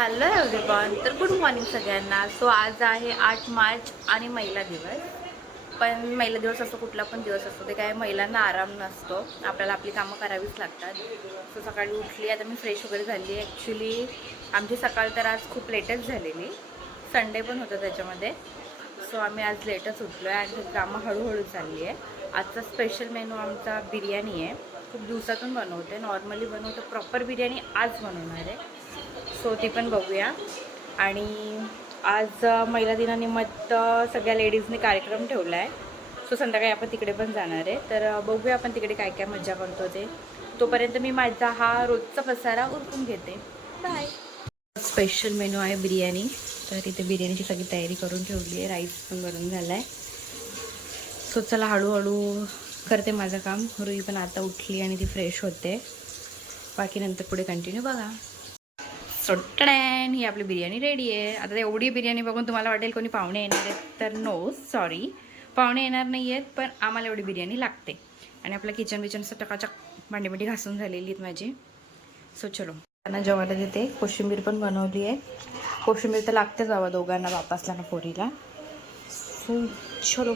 Hello everyone, तर good morning सगळ्यांना. So आज आहे 8 मार्च आणि महिला दिवस. पण महिला दिवस असो कुठला पण दिवस असतो, ते काय महिलांना आराम नसतो, आपल्याला आपली कामं करावीच लागतात. सो सकाळी उठली, आता मी फ्रेश वगैरे झाली. ॲक्च्युली आमची सकाळ तर आज खूप लेटच झालेली, संडे पण होतं त्याच्यामध्ये. सो आम्ही आज लेटच उठलो आहे आणि कामं हळूहळू चालली आहे. आजचा स्पेशल मेनू आमचा बिर्याणी आहे. खूप दिवसातून बनवते, नॉर्मली बनवते, प्रॉपर बिर्याणी आज बनवणार आहे. सो ती पण बघूया. आणि आज महिला दिनानिमित्त सगळ्या लेडीजने कार्यक्रम ठेवला आहे. सो संध्याकाळी आपण तिकडे पण जाणार आहे, तर बघूया आपण तिकडे काय काय मजा करतो ते. तोपर्यंत मी माझा हा रोजचा पसारा उरकून घेते. बाय. स्पेशल मेनू आहे बिर्याणी, तर इथे बिर्याणीची सगळी तयारी करून ठेवली आहे. राईस पण बनवून झाला आहे. सो चला हळूहळू करते माझं काम. रुई पण आता उठली आणि ती फ्रेश होते. बाकी नंतर पुढे कंटिन्यू बघा. सो टॅन, ही आपली बिर्याणी रेडी आहे. आता एवढी बिर्याणी बघून तुम्हाला वाटेल कोणी पाहुणे येणार आहेत, तर नो सॉरी, पाहुणे येणार नाही आहेत, पण आम्हाला एवढी बिर्याणी लागते. आणि आपलं किचन बिचनचं टकाचक भांडी घासून झालेली आहेत माझी. सो चलो त्यांना जेवायला देते. कोशिंबीर पण बनवली आहे. कोशिंबीर तर लागतेच हवं दोघांना, बापासला ना पोरीला. सो चलो.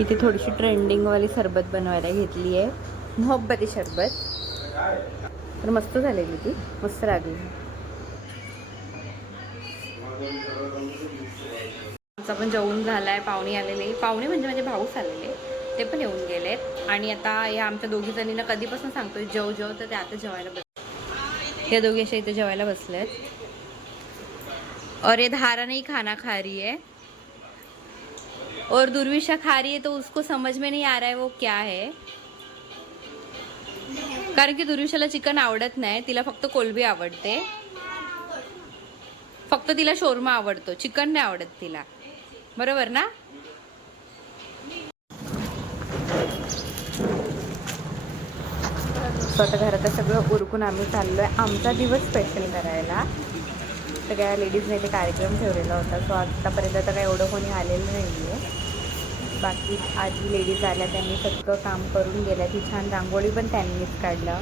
इथे थोडीशी ट्रेंडिंगवाली सरबत बनवायला घेतली आहे, मोहब्बती सरबत. तर मस्त झालेली ती, मस्त लागली. आमचा पण जेवून झाला आहे. पाहुणे आलेले, पाहुणे म्हणजे माझे भाऊच आलेले, ते पण येऊन गेलेत. आणि आता या आमच्या दोघी जणींना कधीपासून सांगतोय जेव जेव, तर ते आता जेवायला बस. या दोघी अशा इथे जेवायला बसलेत. और ये धारा नहीं खाना खा रही है और दुर्विशा खा रही है, तो उसको समझ में नहीं आ रहा है वो क्या है. कारण की दुर्विशाला चिकन आवडत नाही, तिला फक्त कोलबी आवडते. फक्त तिला शोरमा आवडतो, चिकन नाही आवडत तिला. बरोबर ना? स्वतः घरात सगळं उरकून आम्ही चाललो आहे आमचा दिवस स्पेशल करायला. सगळ्या लेडीजने ते कार्यक्रम ठेवलेला होता. सो आत्तापर्यंत तर काही एवढं कोणी आलेलं नाही आहे. बाकी आधी लेडीज आल्या, त्यांनी सगळं काम करून गेल्या. ती छान रांगोळी पण त्यांनीच काढलं.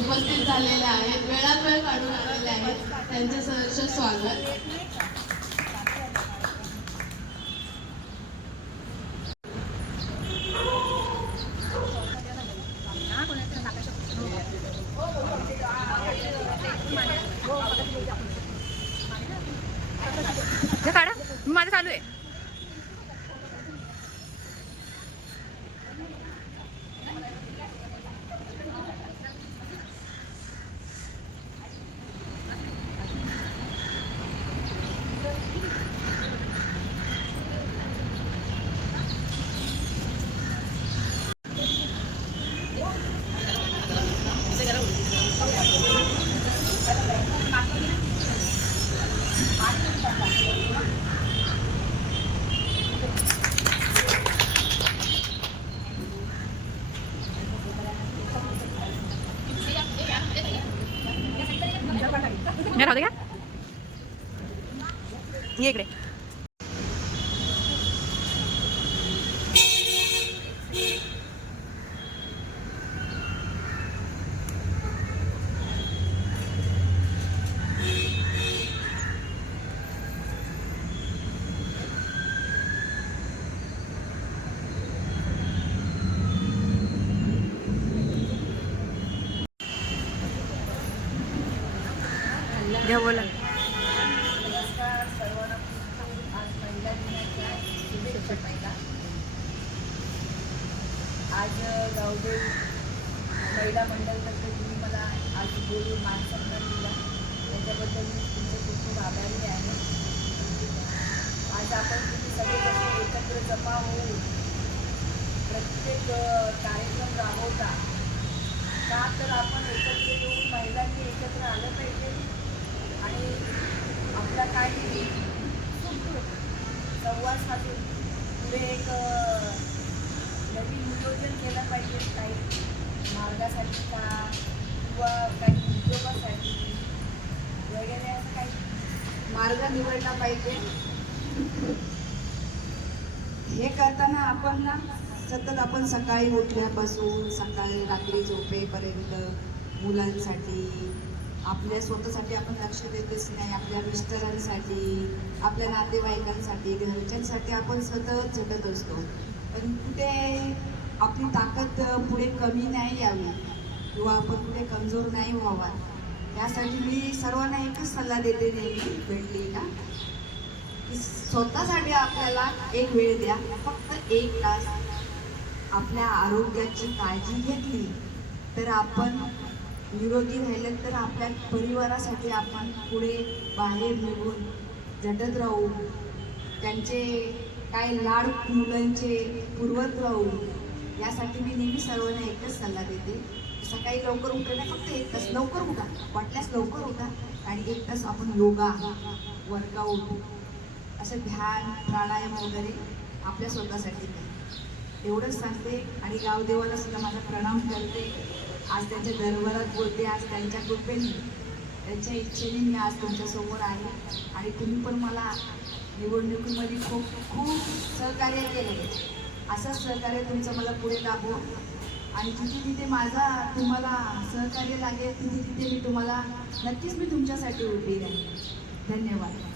उपस्थित झालेले आहेत, वेळात वेळ काढून आलेले आहेत, त्यांचे सहर्ष स्वागत. काढा, माझं चालू आहे. राहू दे का, ये इकडे. घ्या बोला. आज गावदेव महिला मंडळातर्फे तुम्ही मला आज बोलून मान सन्मान दिला, त्याच्याबद्दल मी तुमचे खूप खूप आभारी आहे. आज आपण तुम्ही सगळे एकत्र जमा होऊन प्रत्येक कार्यक्रम राबवता का, तर आपण एकत्र येऊन मार्ग निवडला पाहिजे. हे करताना आपण ना सतत आपण सकाळी उठल्यापासून सकाळी रात्री झोपेपर्यंत मुलांसाठी आपल्या स्वतःसाठी आपण लक्ष देतच नाही. आपल्या मिस्टरांसाठी, आपल्या नातेवाईकांसाठी, घरच्यांसाठी आपण सतत झटत असतो. पण कुठे आपली ताकद पुढे कमी नाही यावी किंवा आपण कुठे कमजोर नाही व्हावा. यासाठी मी सर्वांना एकच सल्ला देते नेहमी भेटली ना, की स्वतःसाठी आपल्याला एक वेळ द्या, फक्त 1 तास. आपल्या आरोग्याची काळजी घेतली तर आपण निरोगी राहिलं तर आपल्या परिवारासाठी आपण पुढे बाहेर निघून झटत राहू. त्यांचे काय लाड मुलांचे पुरवत राहू. यासाठी मी नेहमी सर्वांना एकच सल्ला देते, सकाळी लवकर उठणं, फक्त 1 तास लवकर उठा, वाटल्यास लवकर उठा आणि 1 तास आपण योगा, वर्कआउट, असं ध्यान, प्राणायाम वगैरे आपल्या स्वतःसाठी करा. एवढंच सांगते आणि गावदेवाला सुद्धा माझा प्रणाम करते. आज त्यांच्या दरबारात बोलते, आज त्यांच्या कृपेने, त्यांच्या इच्छेने मी आज तुमच्यासमोर आहे. आणि तुम्ही पण मला निवडणुकीमध्ये खूप खूप सहकार्य केले. असंच सहकार्य तुमचं मला पुढे लाभो आणि जिथे तिथे माझा तुम्हाला सहकार्य लागेल तिथे तिथे मी तुम्हाला नक्कीच मी तुमच्यासाठी उभी राहील. धन्यवाद.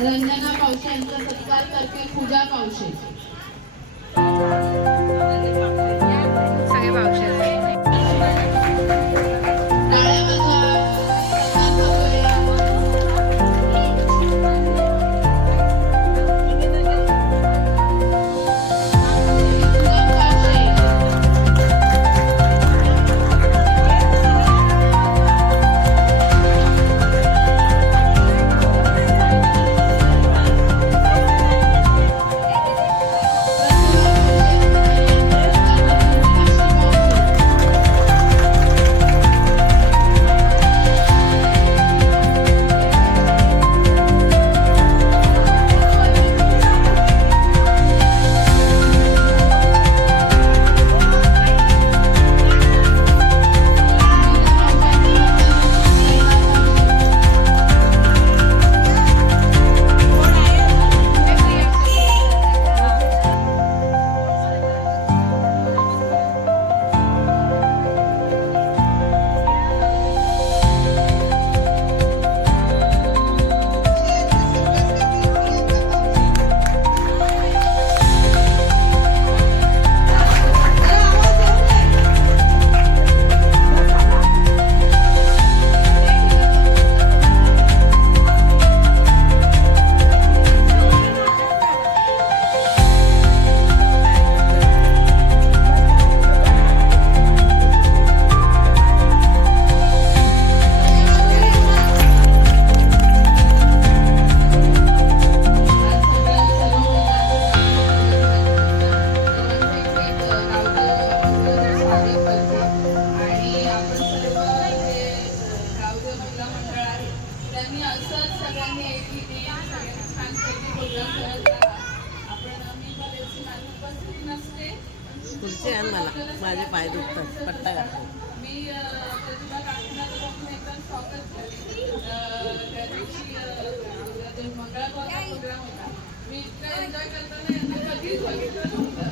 रंजना पावशे यांचा सत्कार करते पूजा पावशे. सगळे पावशे टाळ्या वाजवा. खुर्ची आण मला, माझे पाय दुखतात, पट्टा घालतो. मी प्रतिभा काकीनाचं बघून एकदम शॉकच झाली. त्या दिवशी मंगळागौरचा प्रोग्राम होता. मी इतकं एन्जॉय करताना यांना कधीच बघितलं नव्हतं.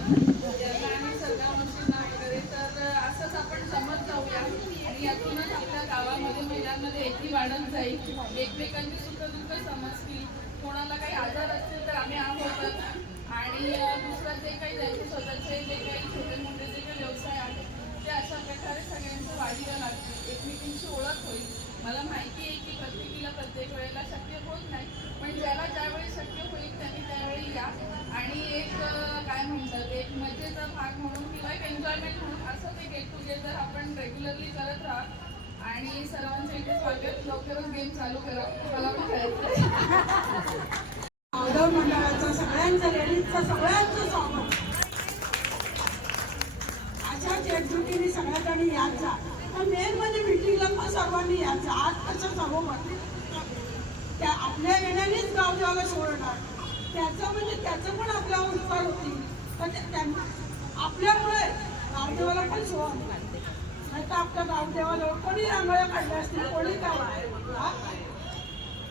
यांना आणि सगळ्या वगैरे. तर असंच आपण जमत जाऊया आणि यातूनच आपल्या गावामध्ये महिलांमध्ये एकी वाढत जाईल. एकमेकांची सुखदुःख समजतील. कोणाला काही आजार असतील तर आम्ही आहोतच. आणि दुसरं जे काही त्यांचे स्वतःचे जे काही छोटे मोठे जे काही व्यवसाय आहेत ते अशा प्रकारे सगळ्यांचं वाढीला लागतील. एकमेकींची ओळख होईल. मला माहिती आहे की प्रत्येकीला प्रत्येक वेळेला शक्य होत नाही, पण ज्याला ज्यावेळी शक्य होईल त्यांनी त्यावेळी या. आणि एक काय म्हणतात, एक मजेचा भाग म्हणून किंवा एक एन्जॉयमेंट म्हणून असं ते गेट टुगेदर आपण रेग्युलरली करत राहा. आणि सर्वांचं इथे स्वागत. लवकरच गेम चालू करा, मला पण खेळायचं. माधव मंडळाचं सगळ्यांचं लेडीजचं सगळ्यांचं स्वागत. अशाच एकजुटीने सगळ्यांनी यायचा. पण मेन म्हणजे मिटिंगला पण सर्वांनी यायचं. आज कसं सर्व त्या आपल्या येण्यानेच गावदेवाला सोडणार, त्याचं म्हणजे त्याचं पण आपल्यावर उपकार होतील. तर आपल्यामुळे गावदेवाला पण सोडा नाही तर आपल्या गावदेवाला कोणी रांगोळ्या काढल्या असतील, कोणी काय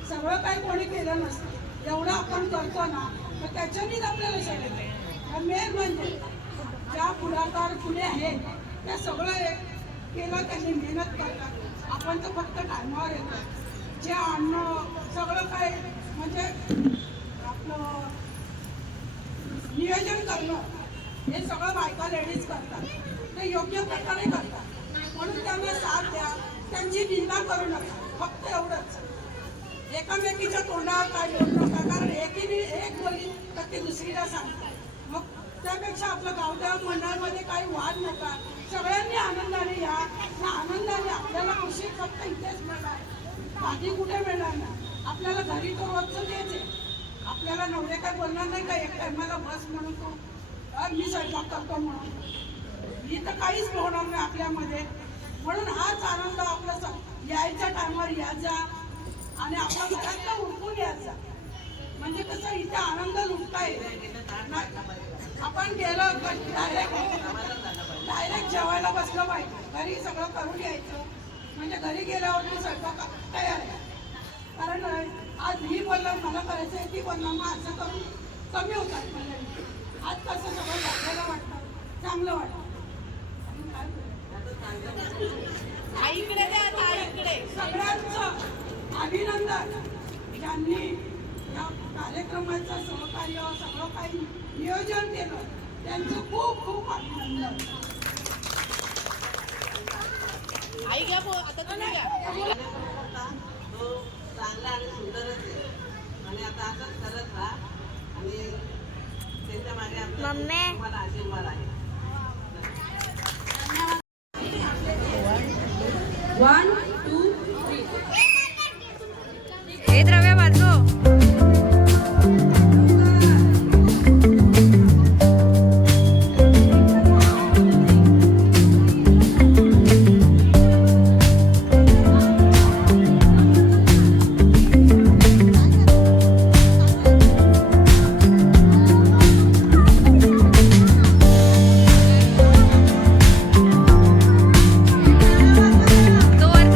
सगळं काही कोणी केलं नसतं. एवढं आपण करतो ना, तर त्याच्यानेच आपल्याला सगळं. मेन म्हणजे ज्या पुढाकार पुढे आहेत त्या सगळं केलं, त्यांनी मेहनत करतात. आपण तर फक्त टायमावर येतो. जे आणणं सगळं काय म्हणजे आपलं नियोजन करणं हे सगळं बायका लेडीज करतात. ते योग्य प्रकारे करतात. म्हणून त्यांना साथ द्या, त्यांची निंदा करू नका. फक्त एवढंच. एकामेकीच्या तोंडावर काय बोलू नका, कारण एकीने एक बोलली तर ती दुसरीला सांगतात. मग त्यापेक्षा आपलं गावदेव मंडळामध्ये काही वाद नका, सगळ्यांनी आनंदाने या ना, आनंदाने आपल्याला खुशी फक्त इथेच मिळणार, बाकी कुठे मिळणार नाही. आपल्याला घरी तो रोजचं तेच आहे. आपल्याला नवरे काय बोलणार नाही का एक टायमाला बस म्हणून तो मी स्वयंपाक करतो म्हणून, इथं काहीच होणार नाही आपल्यामध्ये. म्हणून हाच आनंद आपला यायच्या टायमावर यायचा आणि आपल्या घरातला उरकून यायचा, म्हणजे कसं इथे आनंद लुटता येईल. आपण गेलं डायरेक्ट जेवायला बसलं पाहिजे, घरी सगळं करून यायचं, म्हणजे घरी गेल्यावर स्वयंपाक तयार आहे. कारण आज ही बोललं मला करायचं आहे, ती बोललं मग असं करून कमी होतात. म्हणजे आज कसं सगळं झालेलं वाटतं, चांगलं वाटतं. सगळ्यांचं अभिनंदन, ज्यांनी या कार्यक्रमाचं सहकार्य सगळं काही नियोजन केलं त्यांचं खूप खूप अभिनंदन. तो चांगला आणि सुंदरच आहे आणि आता असंच करत राहा आणि त्यांच्या मागे आपला तुम्हाला आशीर्वाद आहे. 1, 2, 3. हे द्रव्या वाजव. तो वरती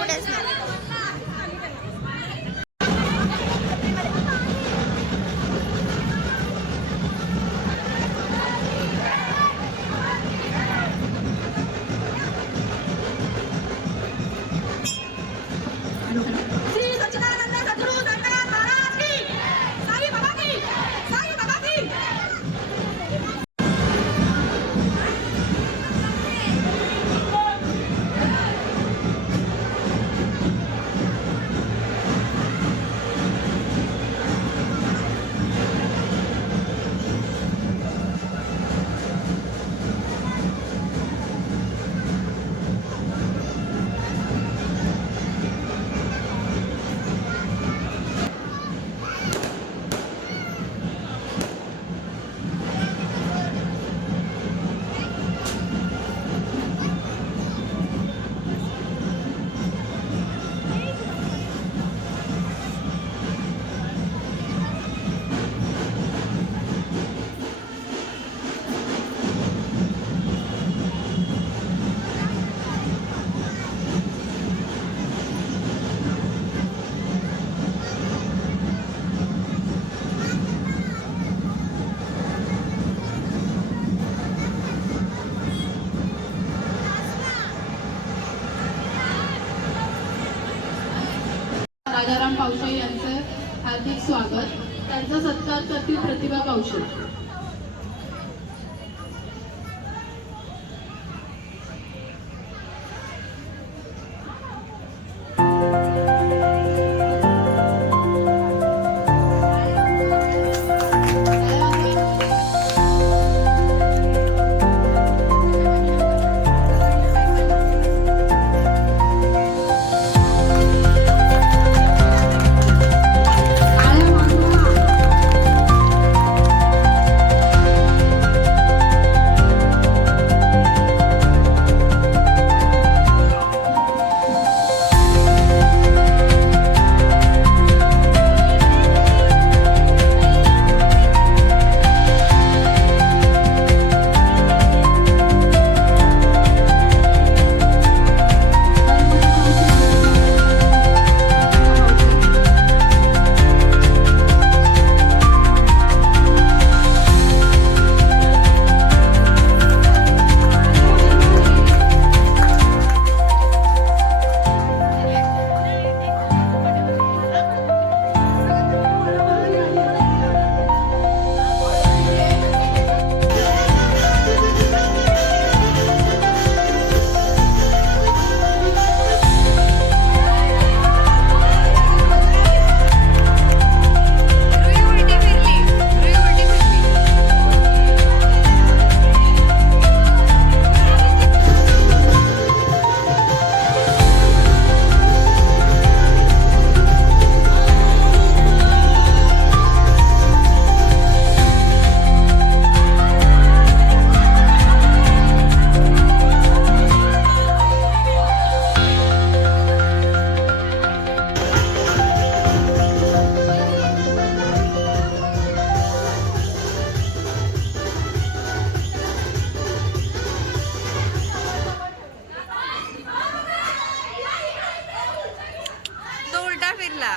पुढेच नाही. राजाराम पावशे यांचे हार्दिक स्वागत. त्यांचा सत्कार करतील प्रतिभा पावशे. तो उलटा फिरला.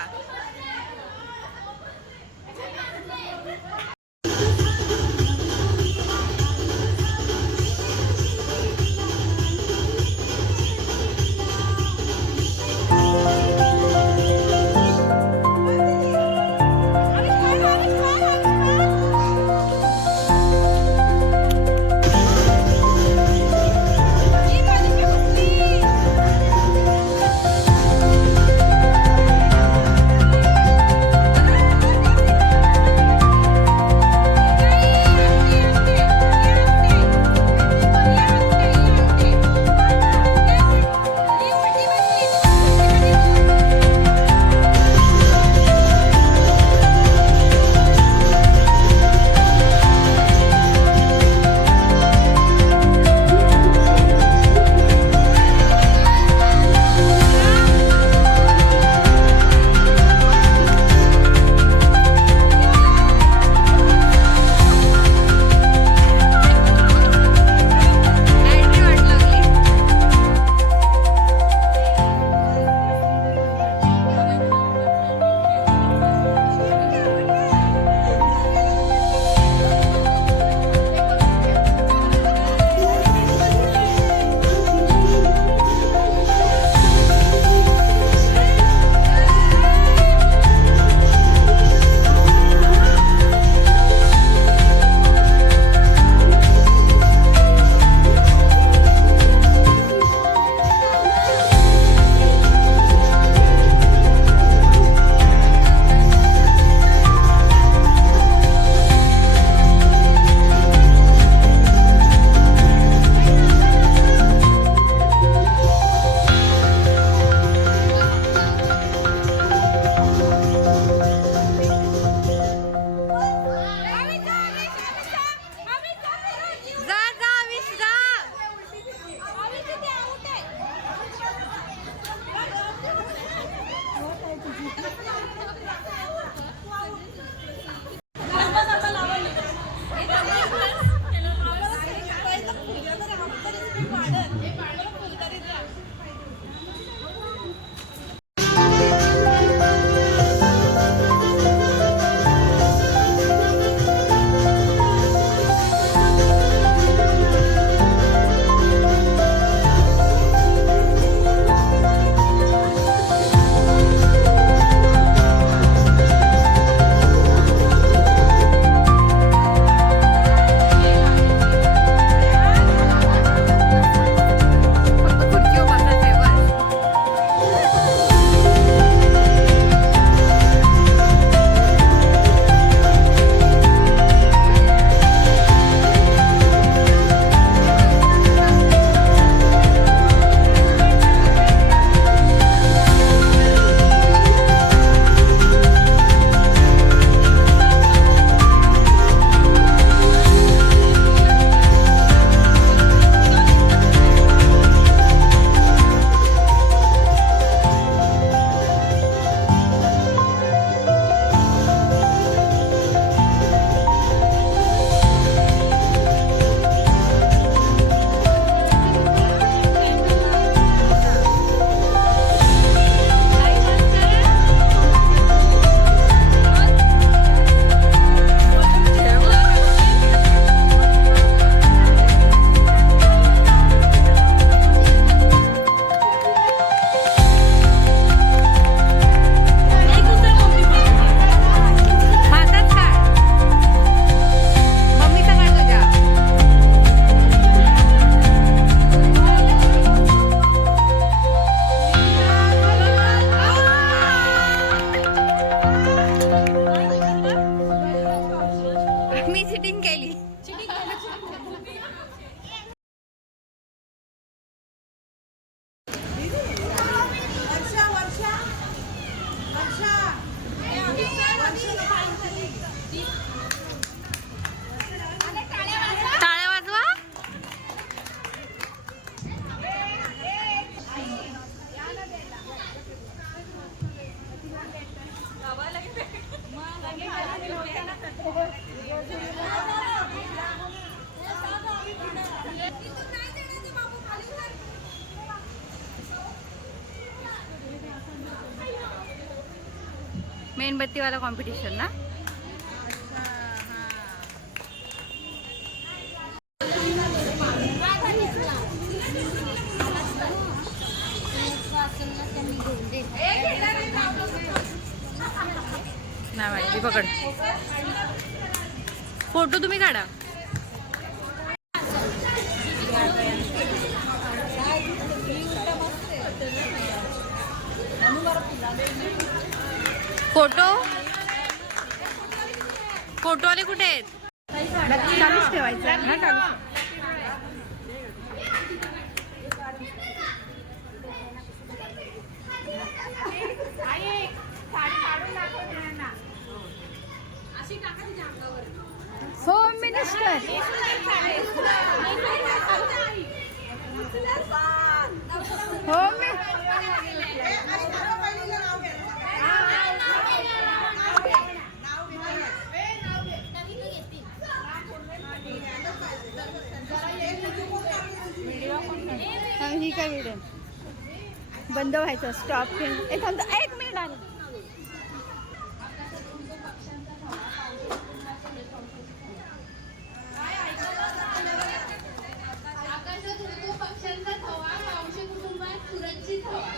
मेणबत्तीवाला कॉम्पिटिशन ना. नाही माहिती, पकड. फोटो तुम्ही काढा. फोटो फोटोवाले कुठे आहेत? चालूच ठेवायचं ना, चालूच. Home minister. होम ही काय व्हिडिओ बंद व्हायचं. स्टॉप. एक मिनिट आली. आकाशात उडतो पक्ष्यांचा थवा, मावशी कुटुंबात सुरक्षित हवा.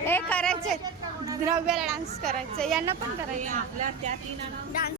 हे करायचे द्रव्याला डान्स करायचं, यांना पण करायचं. आपल्या त्या 3 डान्स